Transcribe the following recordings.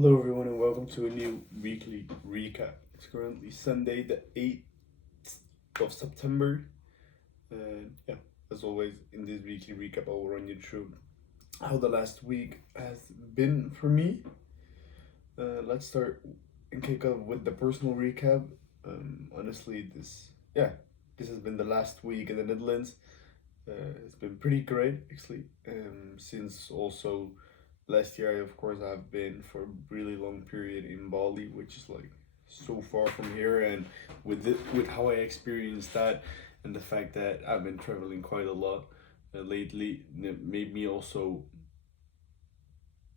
Hello, everyone, and welcome to a new weekly recap. It's currently Sunday, the 8th of September. And yeah, as always, in this weekly recap, I will run you through how the last week has been for me. Let's start and kick off with the personal recap. Honestly, this has been the last week in the Netherlands. It's been pretty great, actually. Since also last year, of course, I've been for a really long period in Bali, which is like so far from here, and with how I experienced that, and the fact that I've been traveling quite a lot lately, it made me also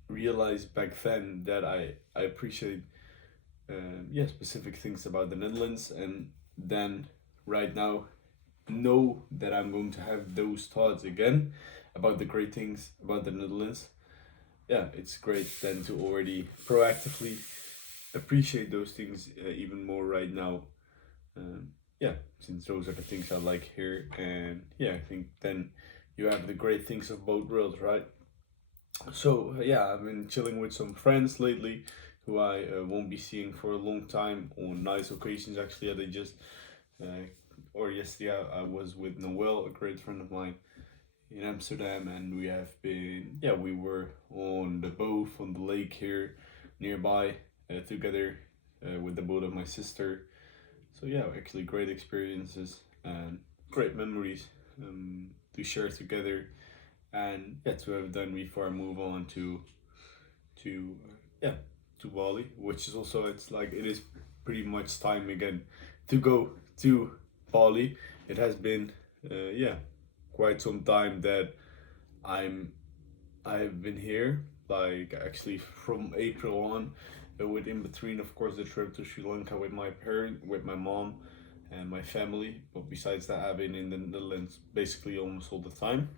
realize back then that I appreciate specific things about the Netherlands, and then right now know that I'm going to have those thoughts again about the great things about the Netherlands. Yeah, it's great then to already proactively appreciate those things even more right now. Um, yeah, since those are the things I like here, and yeah, I think then you have the great things of both worlds, right? So yeah, I've been chilling with some friends lately who I won't be seeing for a long time on nice occasions. Actually, they just or yesterday I was with Noel, a great friend of mine in Amsterdam, and we have been we were on the boat on the lake here nearby together with the boat of my sister. So yeah, actually great experiences and great memories to share together, and yeah, to have done before I move on to yeah to Bali, which is also it's like it is pretty much time again to go to Bali. It has been quite some time that I'm I've been here, like actually from April on, with in between, of course, the trip to Sri Lanka with my mom, and my family. But besides that, I've been in the Netherlands basically almost all the time.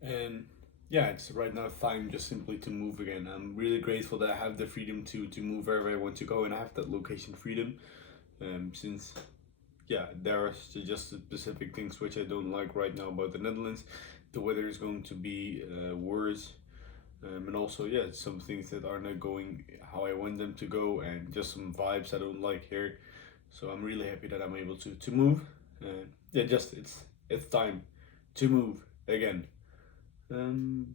And yeah, it's right now time just simply to move again. I'm really grateful that I have the freedom to move wherever I want to go, and I have that location freedom. Since yeah, there are just specific things which I don't like right now about the Netherlands. The weather is going to be worse, and also yeah, some things that are not going how I want them to go, and just some vibes I don't like here. So I'm really happy that I'm able to move. Yeah, just it's time to move again.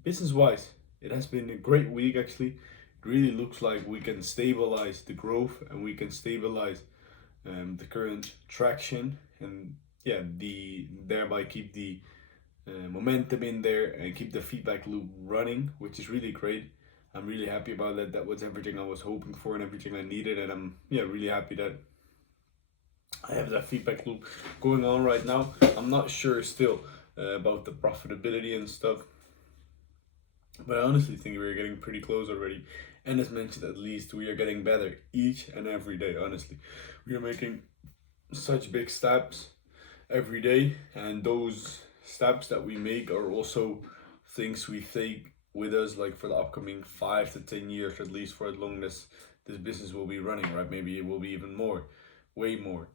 Business wise, it has been a great week actually. It really looks like we can stabilize the growth and we can stabilize the current traction, and yeah, the thereby keep the momentum in there and keep the feedback loop running, which is really great. I'm really happy about that. That was everything I was hoping for and everything I needed, and I'm really happy that I have that feedback loop going on right now. I'm not sure still about the profitability and stuff, but I honestly think we're getting pretty close already. And as mentioned, at least we are getting better each and every day. Honestly, we are making such big steps every day, and those steps that we make are also things we take with us like for the upcoming 5 to 10 years, at least for as long as this business will be running, right? Maybe it will be even more, way more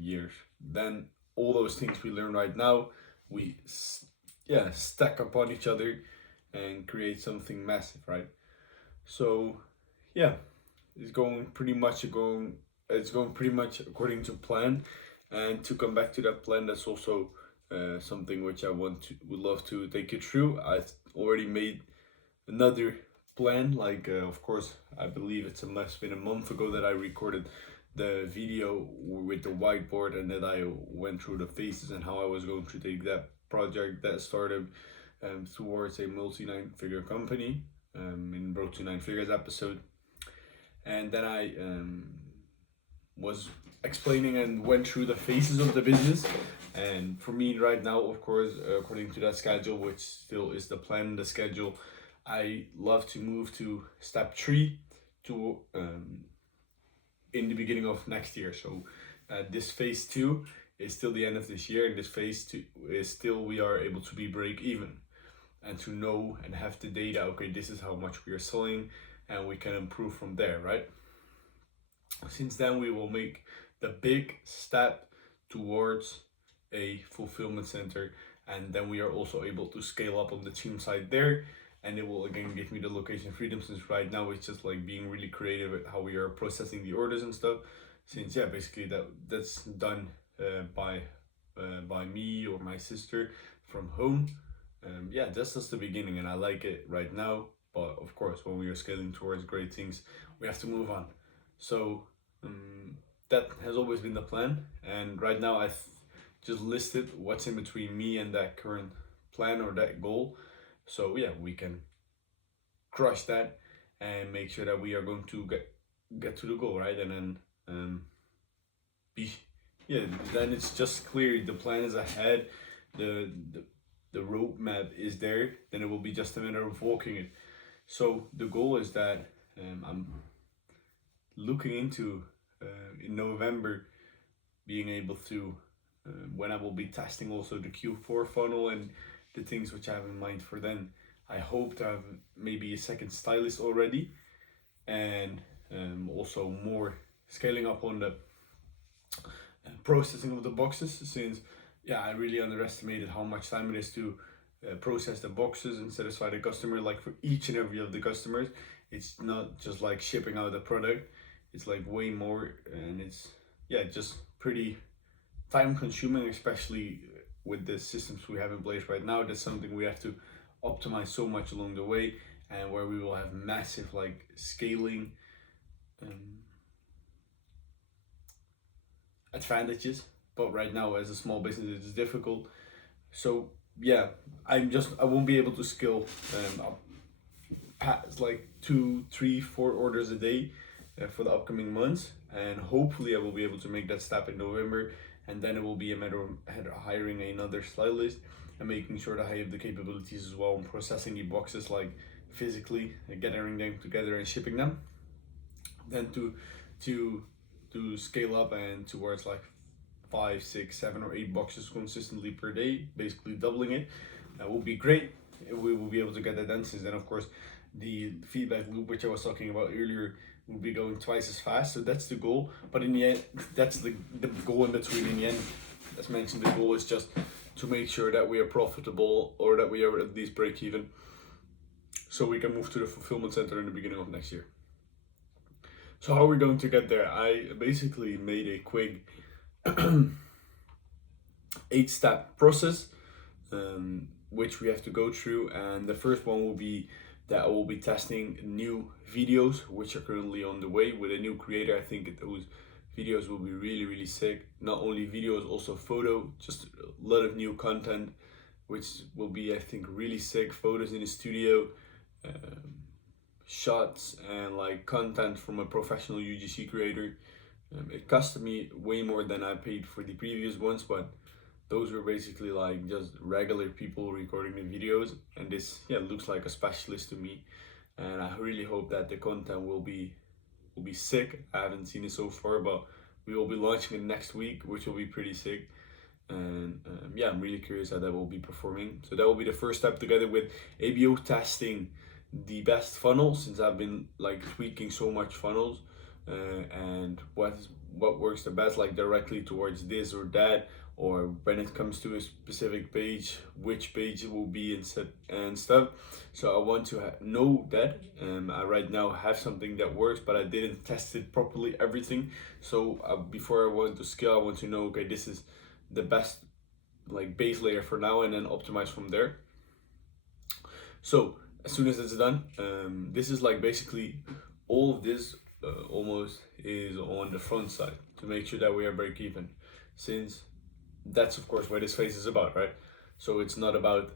years. Then all those things we learn right now, we stack upon each other and create something massive, right? So yeah, it's going pretty much according to plan. And to come back to that plan, that's also something which I would love to take you through. I've already made another plan. Like of course, I believe it's been a month ago that I recorded the video with the whiteboard, and that I went through the phases and how I was going to take that project, that startup, towards a multi-nine-figure company in Road to Nine Figures episode. And then I was explaining and went through the phases of the business. And for me right now, of course, according to that schedule, which still is the plan, the schedule, I love to move to step three to in the beginning of next year. So this phase two is still the end of this year, and this phase two is still we are able to be break even and to know and have the data. Okay, this is how much we are selling, and we can improve from there, right? Since then, we will make the big step towards a fulfillment center, and then we are also able to scale up on the team side there. and it will again give me the location freedom, since right now it's just like being really creative at how we are processing the orders and stuff, since yeah, basically that's done by me or my sister from home. Yeah, that's just the beginning, and I like it right now, but of course when we are scaling towards great things, we have to move on. So that has always been the plan, and right now I've just listed what's in between me and that current plan or that goal. So yeah, we can crush that and make sure that we are going to get to the goal, right? And then be yeah, then it's just clear, the plan is ahead, the roadmap is there, then it will be just a matter of walking it. So the goal is that I'm looking into in November being able to when I will be testing also the Q4 funnel and the things which I have in mind for then. I hope to have maybe a second stylist already, and also more scaling up on the processing of the boxes, since yeah, I really underestimated how much time it is to process the boxes and satisfy the customer. Like for each and every of the customers, it's not just like shipping out the product, it's like way more, and it's yeah, just pretty time consuming, especially with the systems we have in place right now. That's something we have to optimize so much along the way, and where we will have massive like scaling advantages. But right now as a small business it's difficult. So yeah, I won't be able to scale up past like 2, 3, 4 orders a day for the upcoming months, and hopefully I will be able to make that step in November, and then it will be a matter of hiring another stylist and making sure that I have the capabilities as well in processing the boxes, like physically gathering them together and shipping them. Then to scale up and towards like 5, 6, 7, or 8 boxes consistently per day, basically doubling it. That will be great. We will be able to get that done, since then of course the feedback loop which I was talking about earlier will be going twice as fast. So that's the goal. But in the end, that's the goal in between. In the end, as mentioned, the goal is just to make sure that we are profitable, or that we are at least break even, so we can move to the fulfillment center in the beginning of next year. So how are we going to get there? I basically made a quick 8-step process which we have to go through, and the first one will be that I will be testing new videos which are currently on the way with a new creator. I think those videos will be really sick. Not only videos, also photo, just a lot of new content which will be, I think, really sick. Photos in the studio, shots, and like content from a professional UGC creator. It cost me way more than I paid for the previous ones, but those were basically like just regular people recording the videos, and this looks like a specialist to me, and I really hope that the content will be sick. I haven't seen it so far, but we will be launching it next week, which will be pretty sick. And yeah, I'm really curious how that will be performing. So that will be the first step, together with ABO testing the best funnel, since I've been like tweaking so much funnels and what works the best, like directly towards this or that, or when it comes to a specific page, which page it will be and stuff. So I want to know that. I right now have something that works, but I didn't test it properly, everything. So before I want to scale, I want to know, okay, this is the best like base layer for now, and then optimize from there. So as soon as it's done, this is like basically all of this almost is on the front side, to make sure that we are break even, since that's of course what this phase is about, right? So it's not about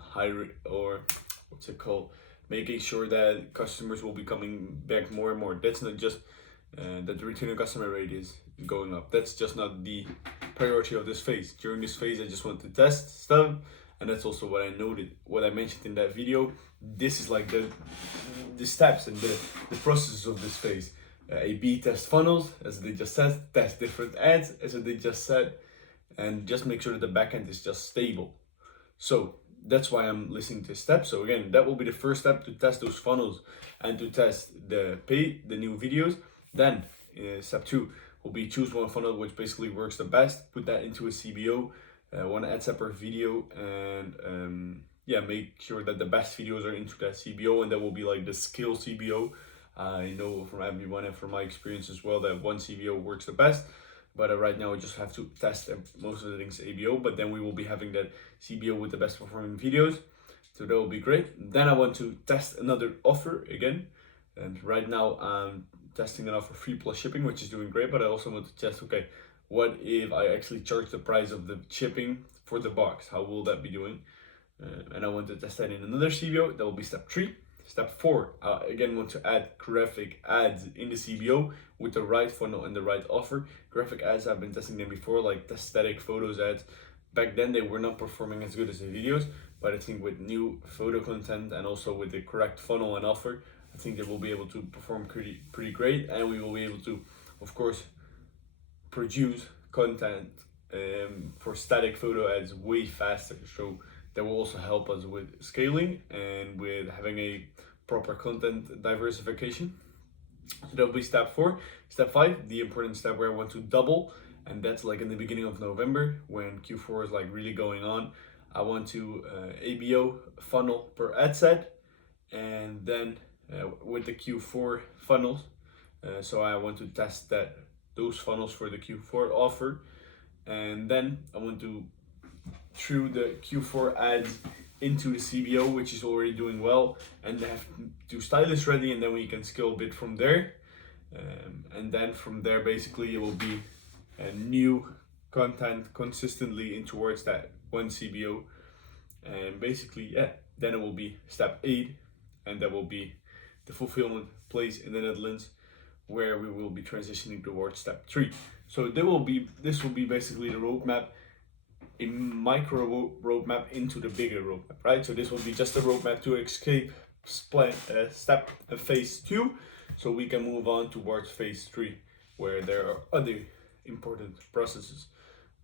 hiring, or what's it called, making sure that customers will be coming back more and more. That's not just that the returning customer rate is going up. That's just not the priority of this phase. During this phase, I just want to test stuff, and that's also what I noted, what I mentioned in that video. This is like the steps and the process of this phase. A/B test funnels, as they just said, test different ads, as they just said, and just make sure that the backend is just stable. So that's why I'm listing this step. So again, that will be the first step, to test those funnels and to test the new videos. Then step 2 will be choose one funnel which basically works the best, put that into a CBO, one ad set per video, and yeah, make sure that the best videos are into that CBO, and that will be like the skill CBO. I know from everyone and from my experience as well that one CBO works the best. But right now, I just have to test most of the things ABO. But then we will be having that CBO with the best performing videos. So that will be great. Then I want to test another offer again. And right now, I'm testing an offer free plus shipping, which is doing great. But I also want to test, okay, what if I actually charge the price of the shipping for the box? How will that be doing? And I want to test that in another CBO. That will be step 3. Step 4, again, want to add graphic ads in the CBO with the right funnel and the right offer. Graphic ads, I've been testing them before, like the static photos ads. Back then, they were not performing as good as the videos, but I think with new photo content and also with the correct funnel and offer, I think they will be able to perform pretty great, and we will be able to, of course, produce content for static photo ads way faster. So that will also help us with scaling and with having a proper content diversification. So that will be step 4. Step 5, the important step where I want to double, and that's like in the beginning of November when Q4 is like really going on. I want to ABO funnel per ad set, and then with the Q4 funnels. So I want to test those funnels for the Q4 offer, and then I want to through the Q4 ads into the CBO, which is already doing well, and they have to stylist ready, and then we can scale a bit from there. And then from there, basically, it will be a new content consistently in towards that one CBO. And basically, yeah, then it will be step 8, and that will be the fulfillment place in the Netherlands, where we will be transitioning towards step 3. So this will be basically the roadmap, a micro roadmap into the bigger roadmap, right? So this will be just a roadmap to escape step phase 2, so we can move on towards phase 3, where there are other important processes.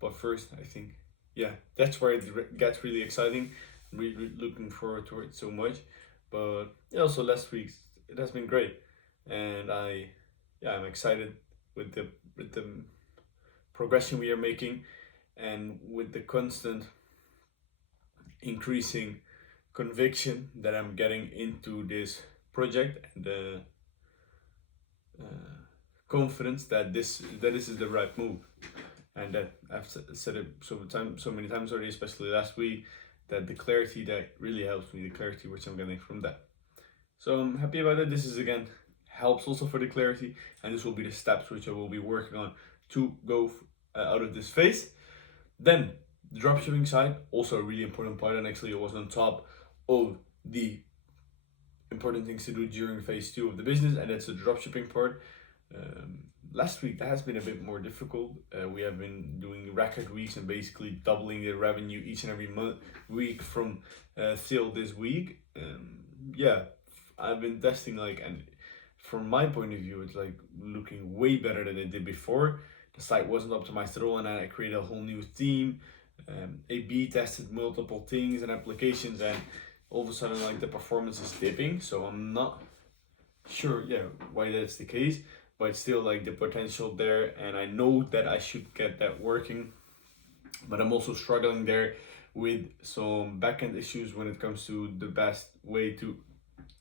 But first, I think, yeah, that's where it gets really exciting. I'm really looking forward to it so much. But yeah, also last week it has been great, and I'm excited with the progression we are making, and with the constant increasing conviction that I'm getting into this project, and the confidence that this is the right move, and that I've said it so many times already, especially last week, that the clarity that really helps me, the clarity which I'm getting from that. So I'm happy about it. This is again helps also for the clarity, and this will be the steps which I will be working on to go out of this phase. Then the dropshipping side, also a really important part, and actually it was on top of the important things to do during phase 2 of the business, and that's the dropshipping part. Last week that has been a bit more difficult. We have been doing record weeks and basically doubling the revenue each and every week from till this week. Yeah, I've been testing and from my point of view, it's like looking way better than it did before. The site wasn't optimized at all, and I created a whole new theme. A/B tested multiple things and applications, and all of a sudden, the performance is dipping. So I'm not sure, why that's the case, but still, the potential there, and I know that I should get that working. But I'm also struggling there with some backend issues when it comes to the best way to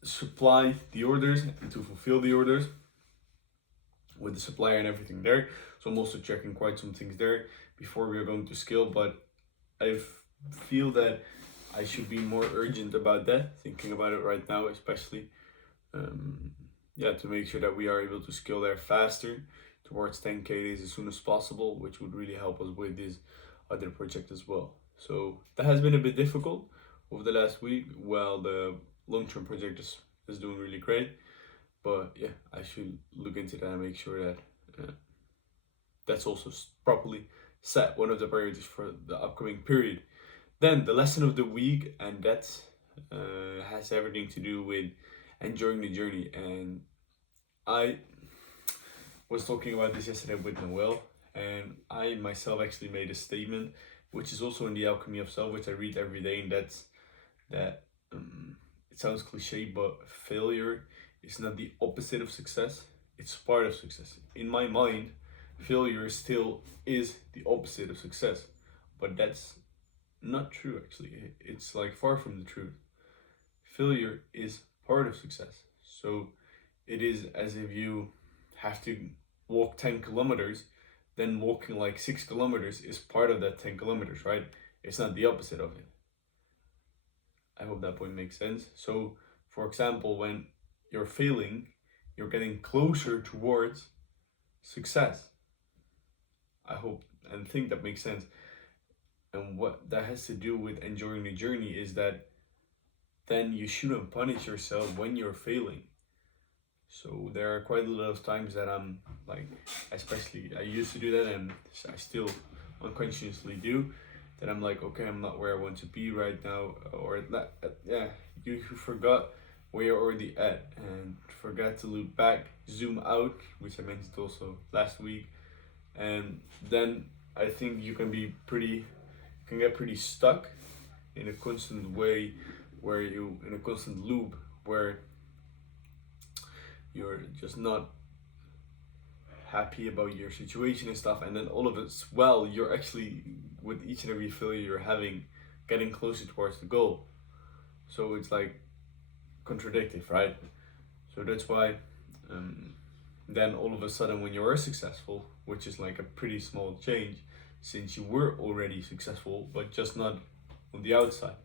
supply the orders and to fulfill the orders with the supplier and everything there. So I'm also checking quite some things there before we are going to scale, but I feel that I should be more urgent about that, thinking about it right now, especially to make sure that we are able to scale there faster towards 10k days as soon as possible, which would really help us with this other project as well. So that has been a bit difficult over the last week. Well, the long-term project is doing really great, but yeah, I should look into that and make sure that that's also properly set, one of the priorities for the upcoming period. Then the lesson of the week, and that has everything to do with enjoying the journey. And I was talking about this yesterday with Noel, and I myself actually made a statement, which is also in the Alchemy of Self, which I read every day, and that's that it sounds cliche, but failure is not the opposite of success, it's part of success. In my mind, failure still is the opposite of success, but that's not true actually. It's like far from the truth. Failure is part of success. So it is as if you have to walk 10 kilometers, then walking like 6 kilometers is part of that 10 kilometers, right? It's not the opposite of it. I hope that point makes sense. So, for example, when you're failing, you're getting closer towards success. I hope and think that makes sense. And what that has to do with enjoying the journey is that then you shouldn't punish yourself when you're failing. So there are quite a lot of times that I'm like, especially I used to do that and I still unconsciously do, that I'm like, okay, I'm not where I want to be right now, or that, yeah, you forgot where you're already at and forget to look back, zoom out, which I mentioned also last week, and then I think you can be pretty, can get pretty stuck in a constant way, where you in a constant loop where you're just not happy about your situation and stuff, and then all of it's well, you're actually with each and every failure you're having, getting closer towards the goal. So it's like contradictive, right? So that's why then all of a sudden when you are successful, which is like a pretty small change since you were already successful but just not on the outside,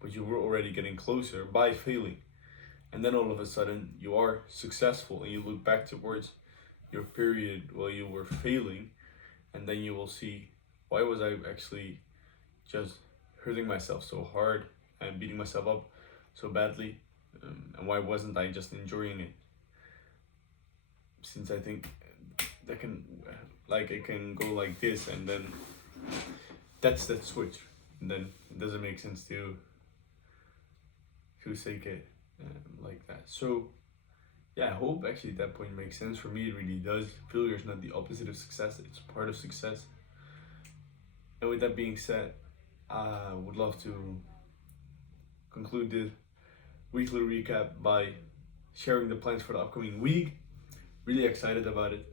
but you were already getting closer by failing, and then all of a sudden you are successful and you look back towards your period while you were failing, and then you will see, why was I actually just hurting myself so hard and beating myself up so badly, and why wasn't I just enjoying it? Since I think that can, like, it can go like this, and then that's that switch, and then it doesn't make sense to say it like that. So yeah, I hope actually that point makes sense. For me, it really does. Failure is not the opposite of success, it's part of success. And with that being said, I would love to conclude this weekly recap by sharing the plans for the upcoming week. Really excited about it.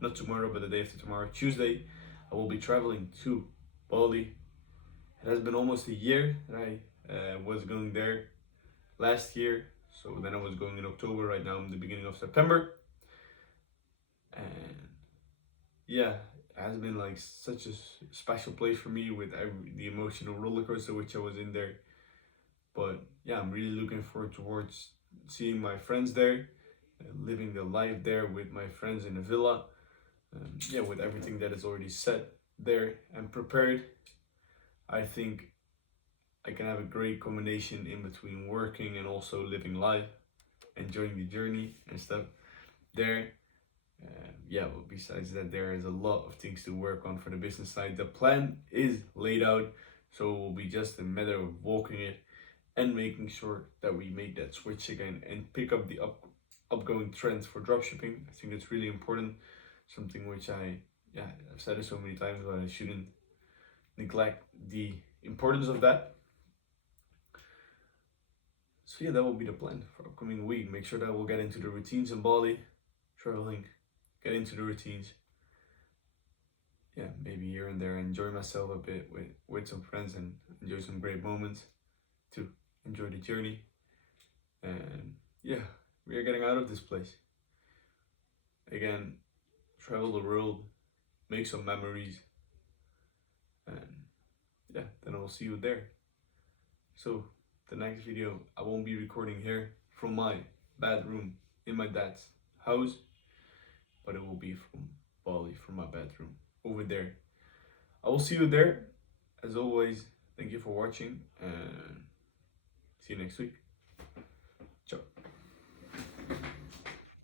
Not tomorrow, but the day after tomorrow, Tuesday, I will be traveling to Bali. It has been almost a year that I was going there last year. So then I was going in October. Right now, I'm the beginning of September. And yeah, it has been like such a special place for me with the emotional roller coaster which I was in there. But yeah, I'm really looking forward towards seeing my friends there, living the life there with my friends in a villa. Yeah, with everything that is already set there and prepared, I think I can have a great combination in between working and also living life, enjoying the journey and stuff there. Yeah, but besides that, there is a lot of things to work on for the business side. The plan is laid out, so it will be just a matter of walking it and making sure that we make that switch again and pick up the upgoing trends for dropshipping. I think it's really important, something which I've said it so many times, but I shouldn't neglect the importance of that. So yeah, that will be the plan for upcoming week. Make sure that we'll get into the routines in Bali, traveling, get into the routines. Yeah, maybe here and there enjoy myself a bit with some friends and enjoy some great moments to enjoy the journey. And yeah, we are getting out of this place. Again, travel the world, make some memories, and yeah, then I will see you there. So the next video I won't be recording here from my bedroom in my dad's house, but it will be from Bali, from my bedroom over there. I will see you there. As always, thank you for watching and see you next week.